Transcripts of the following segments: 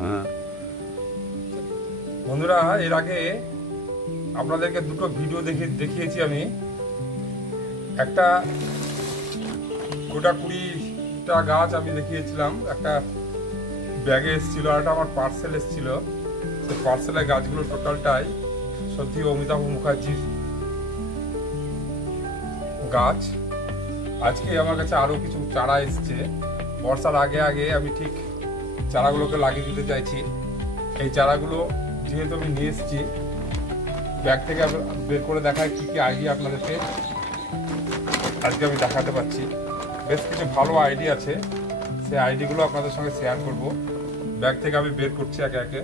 হ্যাঁ বন্ধুরা, এর আগে আপনাদেরকে দুটো ভিডিও দেখিয়েছি আমি। একটা গোটা 20টা গাছ আমি দেখিয়েছিলাম, একটা ব্যাগে এসেছিল, আর একটা আমার পার্সেল এসেছিল। সেই পার্সেলের গাছগুলো টোটালটাই সত্যি অমিতাভ মুখার্জির গাছ। আজকে আমার কাছে আরও কিছু চারা এসছে। বর্ষার আগে আগে আমি ঠিক চারাগুলোকে লাগিয়ে দিতে চাইছি। এই চারাগুলো যেহেতু আমি নিয়ে এসেছি, ব্যাগ থেকে বের করে দেখায় কী কী আইডিয়া আপনাদেরকে আজকে আমি দেখাতে পাচ্ছি। বেশ কিছু ভালো আইডিয়া আছে, সেই আইডিয়াগুলো আপনাদের সঙ্গে শেয়ার করব। ব্যাগ থেকে আমি বের করছি একে একে।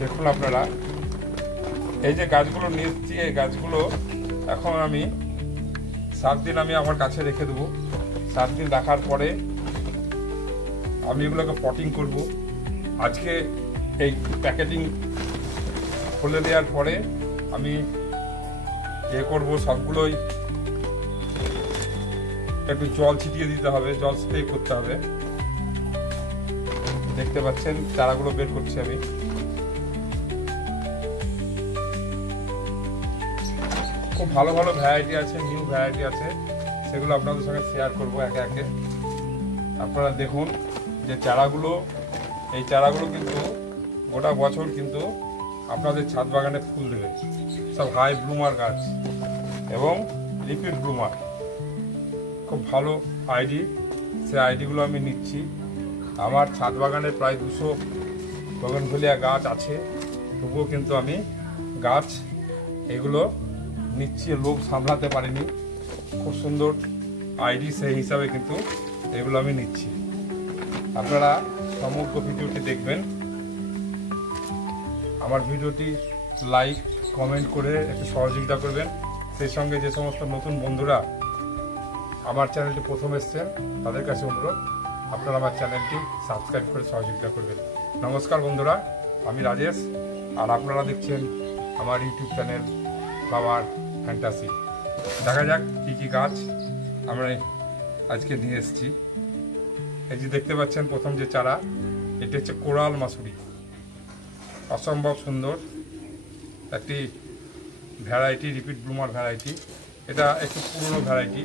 দেখুন আপনারা, এই যে গাছগুলো নিয়ে এসেছি, এই গাছগুলো এখন আমি 7 দিন আমি আমার কাছে রেখে দেবো। 7 দিন রাখার পরে আমি এগুলোকে পটিং করব। আজকে এই প্যাকেটিং খুলে দেওয়ার পরে আমি করব, সবগুলোই একটু জল ছিটিয়ে দিতে হবে, জল স্প্রে করতে হবে। দেখতে পাচ্ছেন চারাগুলো বের করছি আমি। খুব ভালো ভালো ভ্যারাইটি আছে, নিউ ভ্যারাইটি আছে, সেগুলো আপনাদের সঙ্গে শেয়ার করব একে একে। আপনারা দেখুন যে চারাগুলো, এই চারাগুলো কিন্তু গোটা বছর কিন্তু আপনাদের ছাদ বাগানে ফুল দেবে। সব হাই ব্লুমার গাছ এবং রিপিট ব্লুমার, খুব ভালো আইডি। সেই আইডিগুলো আমি নিচ্ছি। আমার ছাদ বাগানে প্রায় 200 বগনভেলিয়া গাছ আছে, তবুও কিন্তু আমি গাছ এগুলো নিচ্ছি, লোভ সামলাতে পারিনি। খুব সুন্দর আইডি, সেই হিসাবে কিন্তু এগুলো আমি নিচ্ছি। আপনারা সমগ্র ভিডিওটি দেখবেন। আমার ভিডিওটি লাইক কমেন্ট করে একটু সহযোগিতা করবেন। সেই সঙ্গে যে সমস্ত নতুন বন্ধুরা আমার চ্যানেলটি প্রথম এসছেন, তাদের কাছে অনুরোধ, আপনারা আমার চ্যানেলটি সাবস্ক্রাইব করে সহযোগিতা করবেন। নমস্কার বন্ধুরা, আমি রাজেশ, আর আপনারা দেখছেন আমার ইউটিউব চ্যানেল ফ্লাওয়ার ফ্যান্টাসি। দেখা যাক কী কী গাছ আমরা আজকে নিয়ে এসেছি। এই যে দেখতে পাচ্ছেন প্রথম যে চারা, এটি হচ্ছে কোরাল মাসুরি। অসম্ভব সুন্দর একটি ভ্যারাইটি, রিপিট ব্লুমার ভ্যারাইটি। এটা একটু পুরনো ভ্যারাইটি,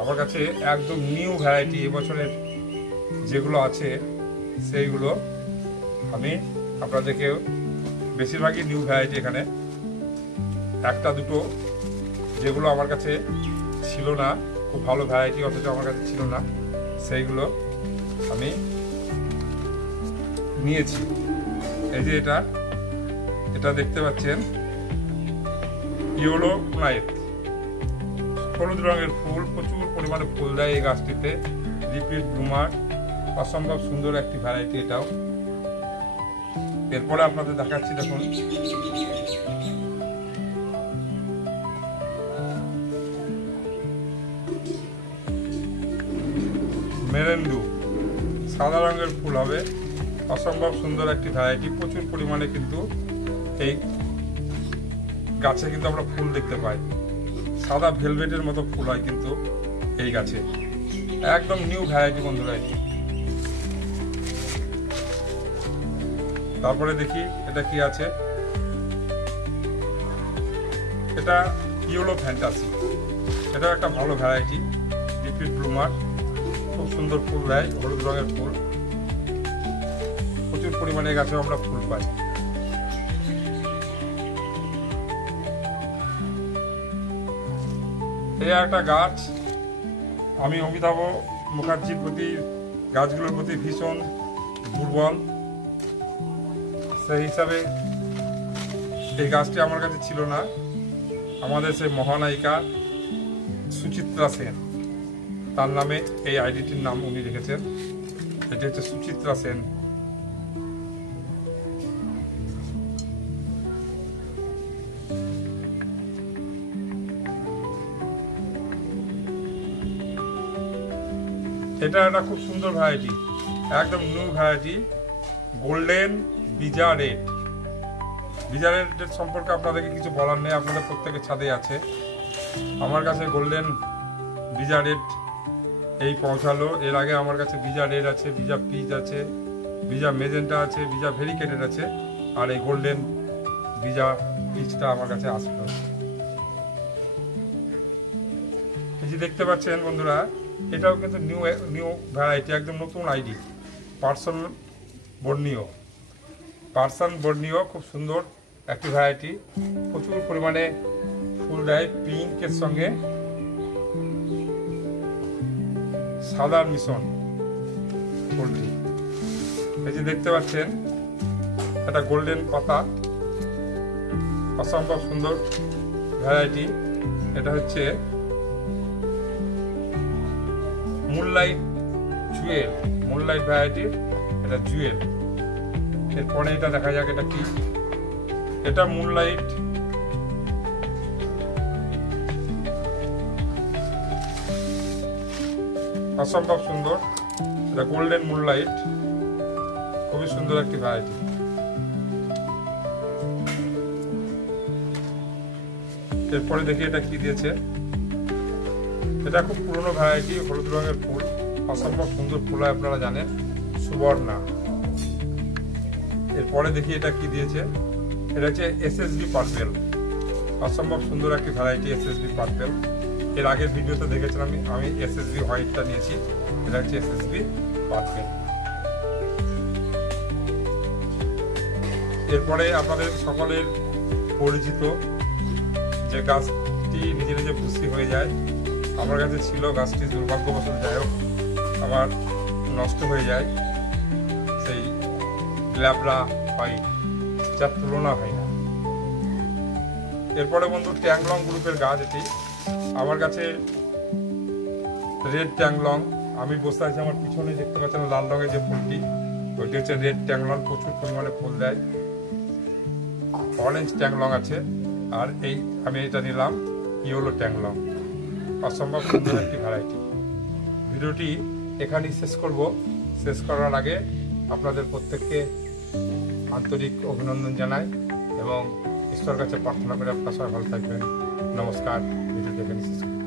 আমার কাছে একদম নিউ ভ্যারাইটি। এবছরের যেগুলো আছে সেইগুলো আমি আপনাদেরকে, বেশিরভাগই নিউ ভ্যারাইটি, এখানে একটা দুটো যেগুলো আমার কাছে ছিল না, খুব ভালো ভ্যারাইটি অথচ আমার কাছে ছিল না, সেইগুলো আমি নিয়েছি। এই যে এটা দেখতে পাচ্ছেন ইয়েলো নাইট, হলুদ রঙের ফুল, প্রচুর পরিমাণে ফুল দেয় এই গাছটিতে। রিপিট ব্লুমার, অসম্ভব সুন্দর একটি ভ্যারাইটি এটাও। এরপরে আপনাদের দেখাচ্ছি, দেখুন মেরেন্ডু, সাদা রঙের ফুল হবে, অসম্ভব সুন্দর একটি ভ্যারাইটি। প্রচুর পরিমাণে কিন্তু এই গাছে কিন্তু আমরা ফুল দেখতে পাই, সাদা ভেলভেটের মতো ফুল হয় কিন্তু এই গাছে। একদম নিউ ভ্যারাইটি বন্ধুরা এটি। তারপরে দেখি এটা কি আছে, এটা ইয়েলো ফ্যান্টাসি। এটাও একটা ভালো ভ্যারাইটি, রিপিট ব্লুমার, খুব সুন্দর ফুল দেয়, হলুদ রঙের ফুল। প্রচুর পরিমাণে গাছে আমরা ফুল পাই। এই একটা গাছ, আমি অমিতাভ মুখার্জির প্রতি, গাছগুলোর প্রতি ভীষণ দুর্বল। সেই হিসাবে এই গাছটি আমার কাছে ছিল না। আমাদের সেই মহানায়িকা সুচিত্রা সেন, তার নামে এই আইডিটির নাম উনি রেখেছেন। এটি হচ্ছে সুচিত্রা সেন। এটা একটা খুব সুন্দর ভ্যারাইটি, একদম নিউ ভ্যারাইটি, গোল্ডেন বিজা রেড। বিজা রেড সম্পর্কে আপনাদেরকে কিছু বলার নেই, আপনাদের প্রত্যেকের ছাদে আছে। আমার কাছে গোল্ডেন বিজা রেড এই পৌঁছালো। এর আগে আমার কাছে ভিজা রেড আছে, ভিজা পিচ আছে, ভিজা মেজেন্টা আছে, ভিজা ভেরিকেটেড আছে, আর এই গোল্ডেন ভিজা পিচটা আমার কাছে আসলো। এই যে দেখতে পাচ্ছেন বন্ধুরা, এটাও কিন্তু নিউ ভ্যারাইটি, একদম নতুন আইডি, পার্সন বর্নিও খুব সুন্দর একটি ভ্যারাইটি, প্রচুর পরিমাণে ফুল দেয়, পিঙ্কের সঙ্গে সাদার মিশন পোলট্রি। এই যে দেখতে পাচ্ছেন এটা গোল্ডেন পাতা, অসম্ভব সুন্দর ভ্যারাইটি। এটা হচ্ছে মুনলাইট ভ্যারাইটির, এটা জুয়েল। এরপরে এটা দেখা যাক এটা কি। এটা মুনলাইট, অসম্ভব সুন্দর, এটা গোল্ডেন মুনলাইট, খুবই সুন্দর একটি ভ্যারাইটি। এরপরে দেখি এটা কি দিয়েছে। এটা খুব পুরনো ভ্যারাইটি, হলুদ রঙের ফুল, অসম্ভব সুন্দর ফুল হয়, আপনারা জানেন, সুবর্ণা। এরপরে দেখি এটা কি দিয়েছে। এটা হচ্ছে এসএসবি পার্পেল, অসম্ভব সুন্দর একটি ভ্যারাইটি এসএসবি পার্পেল। এর আগের ভিডিওতে দেখেছেন আমি এসএসবি হোয়াইটটা নিয়েছি, এটা হচ্ছে এসএসবি পার্পেল। এরপরে আপনাদের সকলের পরিচিত যে গাছটি নিজে নিজে ভুসি হয়ে যায়, আমার কাছে ছিল, গাছটি দুর্ভাগ্যবশত যাই হোক আবার নষ্ট হয়ে যায়, সেই ল্যাবরা হোয়াইট, যার তুলনা হয় না। এরপরে বন্ধু ট্যাংলং গ্রুপের গাছ, এটি আমার কাছে রেড ট্যাংলং। আমি বসে আছি, আমার পিছনে দেখতে পাচ্ছেন লাল রঙের যে ফুলটি, ওইটি হচ্ছে রেড ট্যাংলং, প্রচুর পরিমাণে ফুল দেয়। অরেঞ্জ ট্যাংলং আছে, আর আমি এটা নিলাম ইয়েলো ট্যাংলং, অসম্ভব সুন্দর একটি ভ্যারাইটি। ভিডিওটি এখানেই শেষ করব। শেষ করার আগে আপনাদের প্রত্যেককে আন্তরিক অভিনন্দন জানাই এবং ঈশ্বর কাছে প্রার্থনা করে আপনারা সবাই ভালো থাকবেন। নমস্কার। ভিডিওটি এখানে শেষ করব।